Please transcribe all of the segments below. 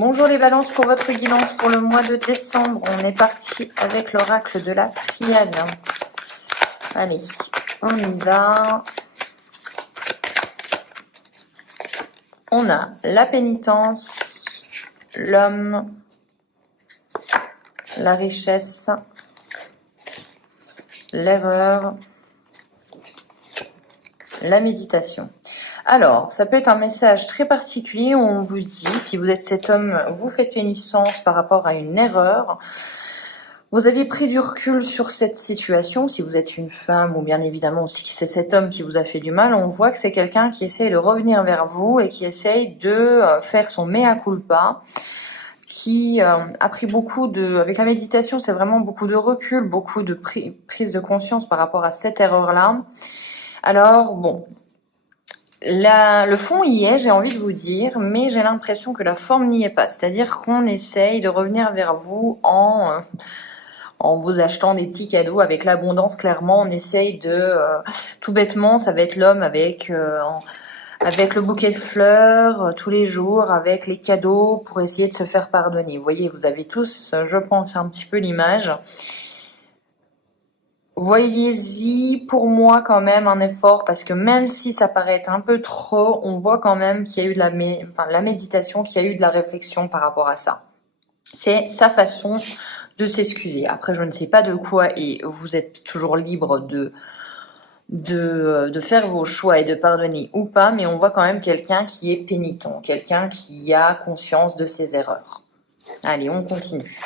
Bonjour les balances, pour votre guidance pour le mois de décembre, on est parti avec l'oracle de la triade. Allez, on y va. On a la pénitence, l'homme, la richesse, l'erreur, la méditation. Alors, ça peut être un message très particulier où on vous dit, si vous êtes cet homme, vous faites pénitence par rapport à une erreur. Vous avez pris du recul sur cette situation, si vous êtes une femme ou bien évidemment si c'est cet homme qui vous a fait du mal, on voit que c'est quelqu'un qui essaye de revenir vers vous et qui essaye de faire son mea culpa, qui a pris beaucoup de... Avec la méditation, c'est vraiment beaucoup de recul, beaucoup de prise de conscience par rapport à cette erreur-là. Alors, bon... le fond y est, j'ai envie de vous dire, mais j'ai l'impression que la forme n'y est pas. C'est-à-dire qu'on essaye de revenir vers vous en vous achetant des petits cadeaux avec l'abondance. Clairement, on essaye de... tout bêtement, ça va être l'homme avec le bouquet de fleurs tous les jours, avec les cadeaux pour essayer de se faire pardonner. Vous voyez, vous avez tous, je pense, un petit peu l'image. Voyez-y pour moi quand même un effort, parce que même si ça paraît être un peu trop, on voit quand même qu'il y a eu de la méditation, qu'il y a eu de la réflexion par rapport à ça. C'est sa façon de s'excuser. Après, je ne sais pas de quoi, et vous êtes toujours libre de faire vos choix et de pardonner ou pas, mais on voit quand même quelqu'un qui est pénitent, quelqu'un qui a conscience de ses erreurs. Allez, on continue.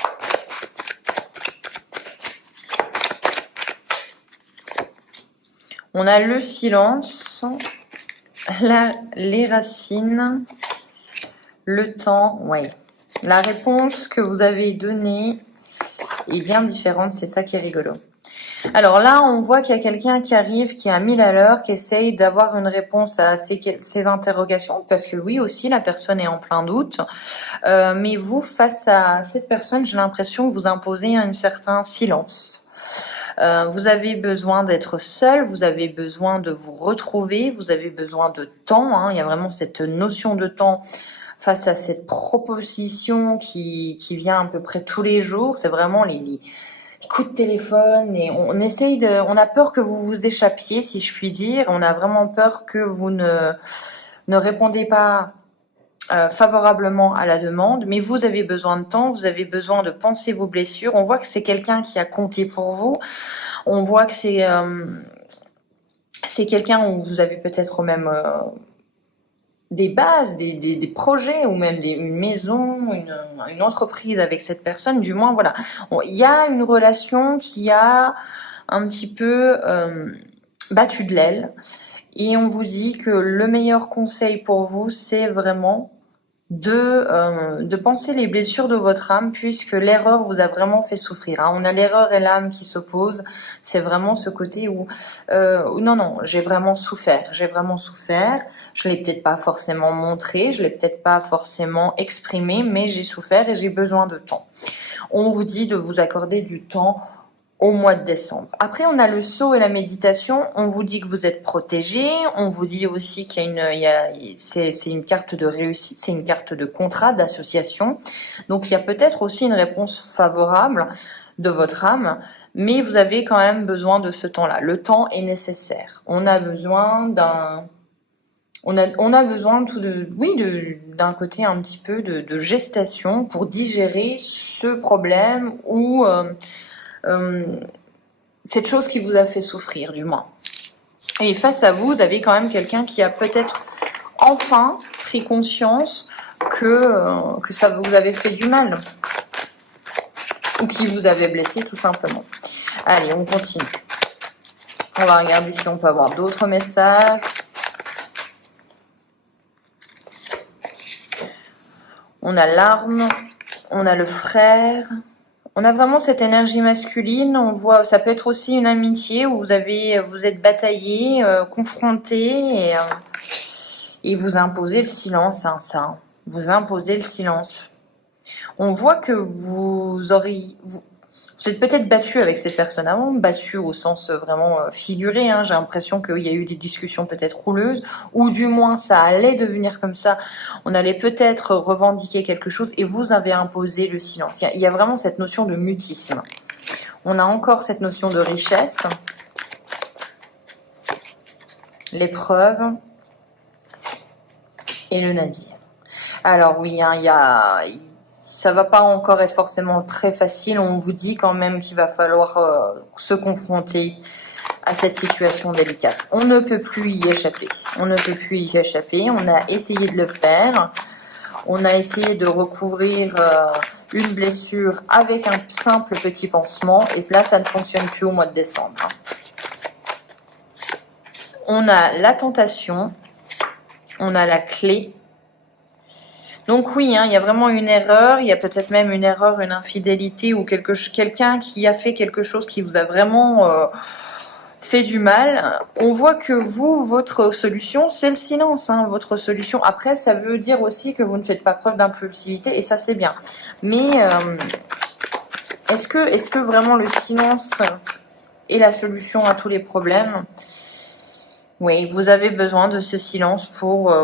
On a le silence, les racines, le temps, ouais. La réponse que vous avez donnée est bien différente, c'est ça qui est rigolo. Alors là, on voit qu'il y a quelqu'un qui arrive, qui est à 1000 à l'heure, qui essaye d'avoir une réponse à ces interrogations, parce que oui aussi, la personne est en plein doute. Mais vous, face à cette personne, j'ai l'impression que vous imposez un certain silence. Vous avez besoin d'être seul, vous avez besoin de vous retrouver, vous avez besoin de temps, hein. Il y a vraiment cette notion de temps face à cette proposition qui vient à peu près tous les jours. C'est vraiment les coups de téléphone, et on a peur que vous vous échappiez, si je puis dire. On a vraiment peur que vous ne répondez pas favorablement à la demande, mais vous avez besoin de temps, vous avez besoin de penser vos blessures. On voit que c'est quelqu'un qui a compté pour vous, on voit que c'est quelqu'un où vous avez peut-être même des bases, des projets, ou même une maison, une entreprise avec cette personne. Du moins, voilà, il y a une relation qui a un petit peu battu de l'aile, et on vous dit que le meilleur conseil pour vous, c'est vraiment de penser les blessures de votre âme, puisque l'erreur vous a vraiment fait souffrir, hein. On a l'erreur et l'âme qui s'opposent. C'est vraiment ce côté où non, j'ai vraiment souffert, je l'ai peut-être pas forcément montré, je l'ai peut-être pas forcément exprimé, mais j'ai souffert et j'ai besoin de temps. On vous dit de vous accorder du temps au mois de décembre. Après, on a le sceau et la méditation. On vous dit que vous êtes protégé. On vous dit aussi qu'il y a c'est une carte de réussite, c'est une carte de contrat, d'association. Donc, il y a peut-être aussi une réponse favorable de votre âme, mais vous avez quand même besoin de ce temps-là. Le temps est nécessaire. On a besoin d'un d'un côté un petit peu de gestation pour digérer ce problème ou cette chose qui vous a fait souffrir, du moins. Et face à vous, vous avez quand même quelqu'un qui a peut-être enfin pris conscience que ça vous avait fait du mal, ou qui vous avait blessé tout simplement. Allez, on continue. On va regarder si on peut avoir d'autres messages. On a l'arme, on a le frère. On a vraiment cette énergie masculine. On voit, ça peut être aussi une amitié où vous êtes bataillé, confronté, et vous imposez le silence, hein, ça. Vous imposez le silence. On voit que vous Vous êtes peut-être battu avec cette personne avant, battu au sens vraiment figuré, hein. J'ai l'impression qu'il y a eu des discussions peut-être rouleuses, ou du moins ça allait devenir comme ça. On allait peut-être revendiquer quelque chose et vous avez imposé le silence. Il y a vraiment cette notion de mutisme. On a encore cette notion de richesse, l'épreuve et le nadir. Alors oui, hein, ça va pas encore être forcément très facile. On vous dit quand même qu'il va falloir se confronter à cette situation délicate. On ne peut plus y échapper. On ne peut plus y échapper. On a essayé de le faire. On a essayé de recouvrir une blessure avec un simple petit pansement. Et là, ça ne fonctionne plus au mois de décembre. On a la tentation. On a la clé. Donc oui, hein, il y a vraiment une erreur, il y a peut-être même une erreur, une infidélité ou quelqu'un qui a fait quelque chose qui vous a vraiment fait du mal. On voit que vous, votre solution, c'est le silence, hein, votre solution. Après, ça veut dire aussi que vous ne faites pas preuve d'impulsivité et ça c'est bien. Mais est-ce que vraiment le silence est la solution à tous les problèmes ? Oui, vous avez besoin de ce silence pour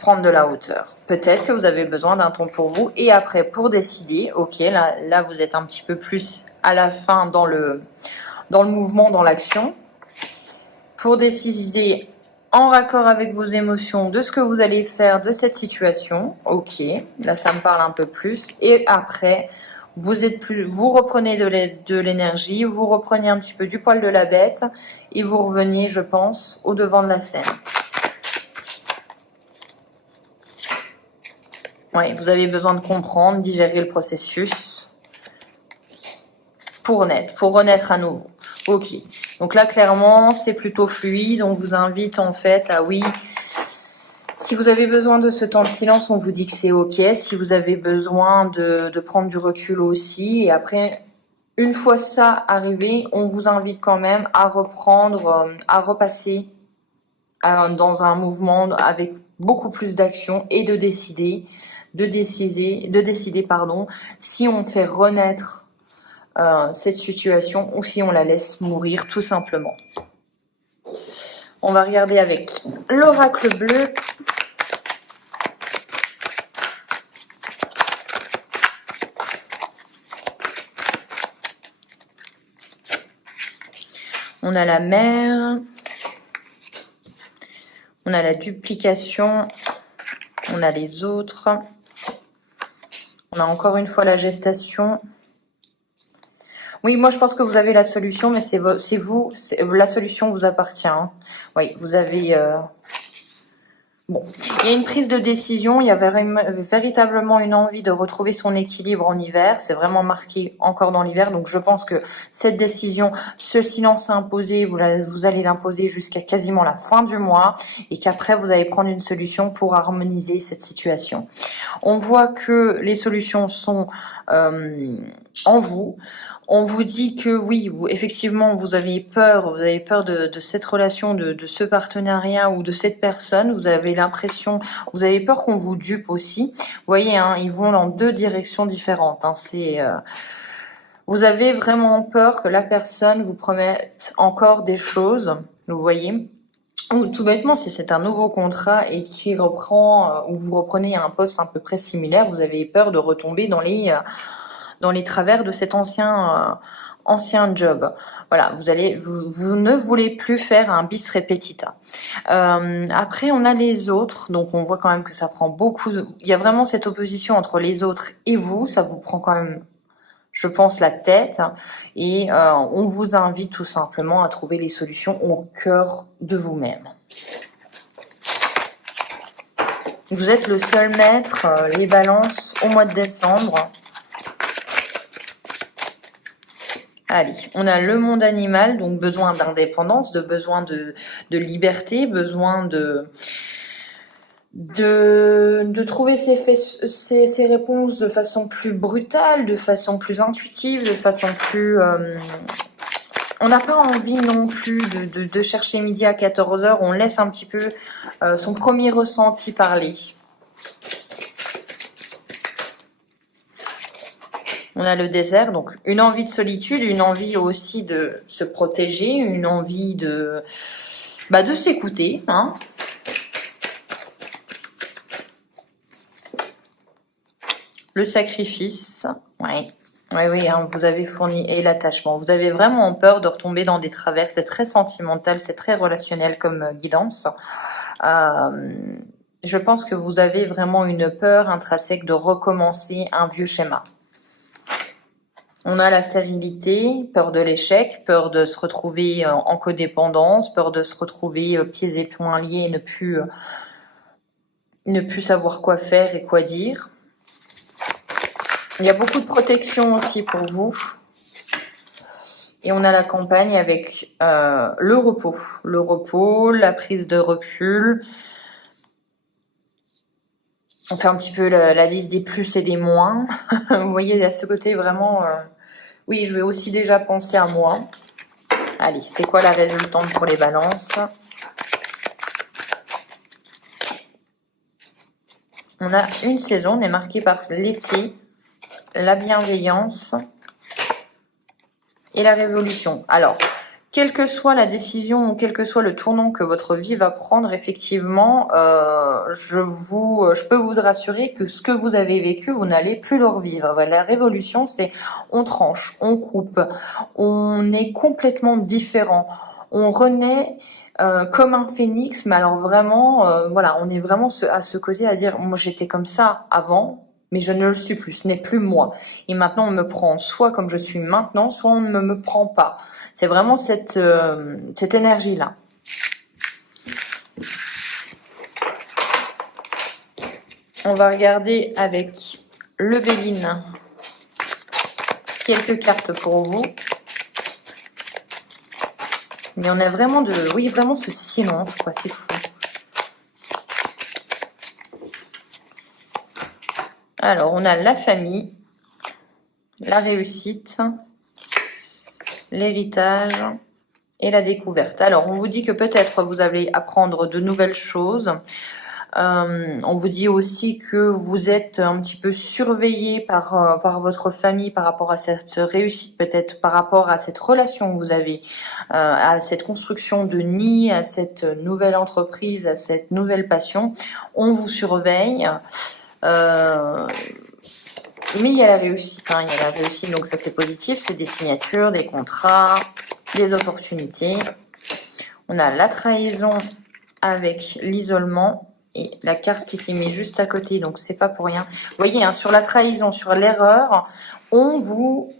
prendre de la hauteur. Peut-être que vous avez besoin d'un temps pour vous. Et après, pour décider, ok, là vous êtes un petit peu plus à la fin dans le mouvement, dans l'action. Pour décider en raccord avec vos émotions de ce que vous allez faire de cette situation. Ok, là ça me parle un peu plus. Et après, vous reprenez de l'énergie, vous reprenez un petit peu du poil de la bête et vous revenez, je pense, au devant de la scène. Oui, vous avez besoin de comprendre, digérer le processus pour renaître à nouveau. Ok, donc là clairement c'est plutôt fluide, on vous invite en fait à oui. Si vous avez besoin de ce temps de silence, on vous dit que c'est ok. Si vous avez besoin de prendre du recul aussi. Et après, une fois ça arrivé, on vous invite quand même à reprendre, à repasser dans un mouvement avec beaucoup plus d'action et de décider si on fait renaître cette situation ou si on la laisse mourir tout simplement. On va regarder avec l'oracle bleu. On a la mer, on a la duplication, on a les autres, on a encore une fois la gestation. Oui, moi je pense que vous avez la solution, mais c'est vous, la solution vous appartient. Hein. Oui, vous avez... Bon, il y a une prise de décision, il y a véritablement une envie de retrouver son équilibre en hiver. C'est vraiment marqué encore dans l'hiver. Donc je pense que cette décision, ce silence imposé, vous allez l'imposer jusqu'à quasiment la fin du mois et qu'après vous allez prendre une solution pour harmoniser cette situation. On voit que les solutions sont en vous. On vous dit que oui, effectivement, vous avez peur de cette relation, de ce partenariat ou de cette personne. Vous avez peur qu'on vous dupe aussi. Vous voyez, hein, ils vont dans deux directions différentes. Hein. Vous avez vraiment peur que la personne vous promette encore des choses. Vous voyez. Ou tout bêtement, si c'est un nouveau contrat et qui reprend, ou vous reprenez un poste à peu près similaire, vous avez peur de retomber dans les travers de cet ancien job. Voilà, vous ne voulez plus faire un bis repetita. Après, on a les autres, donc on voit quand même que ça prend beaucoup. Il y a vraiment cette opposition entre les autres et vous, ça vous prend quand même, je pense, la tête. Et on vous invite tout simplement à trouver les solutions au cœur de vous-même. Vous êtes le seul maître, les balances au mois de décembre. Allez, on a le monde animal, donc besoin d'indépendance, besoin de liberté, besoin de trouver ses réponses de façon plus brutale, de façon plus intuitive, de façon plus... On n'a pas envie non plus de chercher midi à 14h, on laisse un petit peu son premier ressenti parler. On a le désert, donc une envie de solitude, une envie aussi de se protéger, une envie de s'écouter, hein. Le sacrifice, ouais. Oui, hein, vous avez fourni, et l'attachement. Vous avez vraiment peur de retomber dans des travers. C'est très sentimental, c'est très relationnel comme guidance. Je pense que vous avez vraiment une peur intrinsèque de recommencer un vieux schéma. On a la stérilité, peur de l'échec, peur de se retrouver en codépendance, peur de se retrouver pieds et poings liés et ne plus savoir quoi faire et quoi dire. Il y a beaucoup de protection aussi pour vous. Et on a la campagne avec le repos, la prise de recul. On fait un petit peu la liste des plus et des moins. Vous voyez, à ce côté vraiment, oui, je vais aussi déjà penser à moi. Allez, c'est quoi la résultante pour les balances? On a une saison, on est marqué par l'été, la bienveillance et la révolution. Alors, quelle que soit la décision ou quel que soit le tournant que votre vie va prendre, effectivement, je peux vous rassurer que ce que vous avez vécu, vous n'allez plus le revivre. Voilà, la révolution, c'est on tranche, on coupe, on est complètement différent, on renaît comme un phénix, mais alors vraiment, voilà, on est vraiment à ce côté à dire, moi j'étais comme ça avant, mais je ne le suis plus, ce n'est plus moi. Et maintenant on me prend soit comme je suis maintenant, soit on ne me prend pas. C'est vraiment cette énergie-là. On va regarder avec le Béline quelques cartes pour vous. Mais on a vraiment vraiment ce silence, quoi, c'est fou. Alors, on a la famille, la réussite, l'héritage et la découverte. Alors, on vous dit que peut-être vous allez apprendre de nouvelles choses. On vous dit aussi que vous êtes un petit peu surveillé par votre famille par rapport à cette réussite, peut-être par rapport à cette relation que vous avez, à cette construction de nid, à cette nouvelle entreprise, à cette nouvelle passion. On vous surveille. Mais il y a la réussite, hein, il y a la réussite, donc ça c'est positif, c'est des signatures, des contrats, des opportunités. On a la trahison avec l'isolement et la carte qui s'est mise juste à côté, donc c'est pas pour rien. Vous voyez, hein, sur la trahison, sur l'erreur, on vous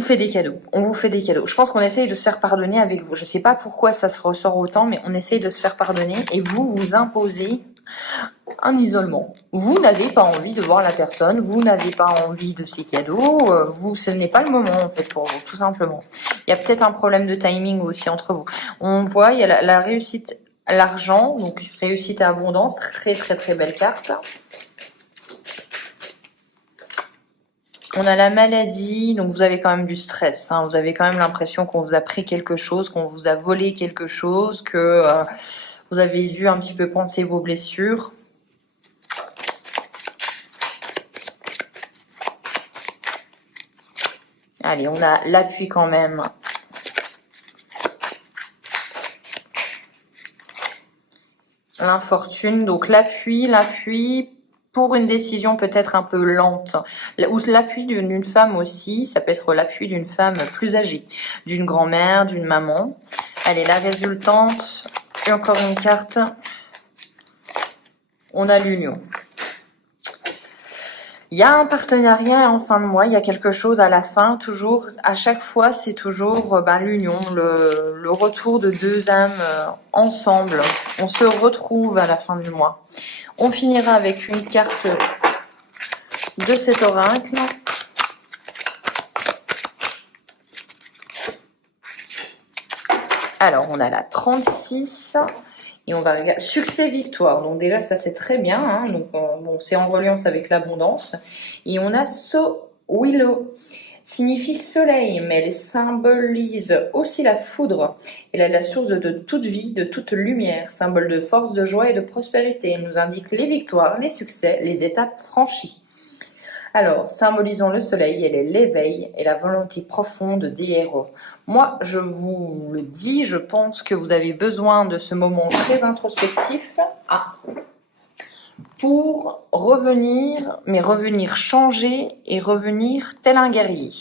fait des cadeaux. On vous fait des cadeaux. Je pense qu'on essaye de se faire pardonner avec vous. Je sais pas pourquoi ça se ressort autant, mais on essaye de se faire pardonner et vous imposez un isolement. Vous n'avez pas envie de voir la personne, vous n'avez pas envie de ces cadeaux, ce n'est pas le moment en fait pour vous, tout simplement. Il y a peut-être un problème de timing aussi entre vous. On voit, il y a la réussite, l'argent, donc réussite et abondance, très très très belle carte. On a la maladie, donc vous avez quand même du stress, hein, vous avez quand même l'impression qu'on vous a pris quelque chose, qu'on vous a volé quelque chose, que vous avez dû un petit peu penser vos blessures. Allez, on a l'appui quand même. L'infortune, donc l'appui pour une décision peut-être un peu lente. Ou l'appui d'une femme aussi, ça peut être l'appui d'une femme plus âgée, d'une grand-mère, d'une maman. Allez, la résultante, et encore une carte. On a l'union. Il y a un partenariat en fin de mois, il y a quelque chose à la fin, toujours, à chaque fois, c'est toujours l'union, le retour de deux âmes ensemble. On se retrouve à la fin du mois. On finira avec une carte de cet oracle. Alors, on a la 36. Et on va regarder succès victoire, donc déjà ça c'est très bien, hein. Donc bon, c'est en reliance avec l'abondance. Et on a So Willow, signifie soleil, mais elle symbolise aussi la foudre. Elle est la source de toute vie, de toute lumière, symbole de force, de joie et de prospérité. Elle nous indique les victoires, les succès, les étapes franchies. Alors, symbolisons le soleil, elle est l'éveil et la volonté profonde des héros. Moi, je vous le dis, je pense que vous avez besoin de ce moment très introspectif pour revenir, mais revenir changé et revenir tel un guerrier.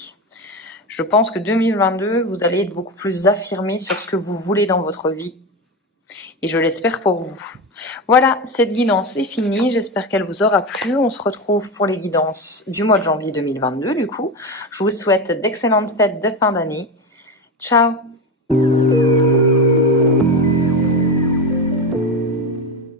Je pense que 2022, vous allez être beaucoup plus affirmé sur ce que vous voulez dans votre vie. Et je l'espère pour vous. Voilà, cette guidance est finie. J'espère qu'elle vous aura plu. On se retrouve pour les guidances du mois de janvier 2022, du coup. Je vous souhaite d'excellentes fêtes de fin d'année. Ciao!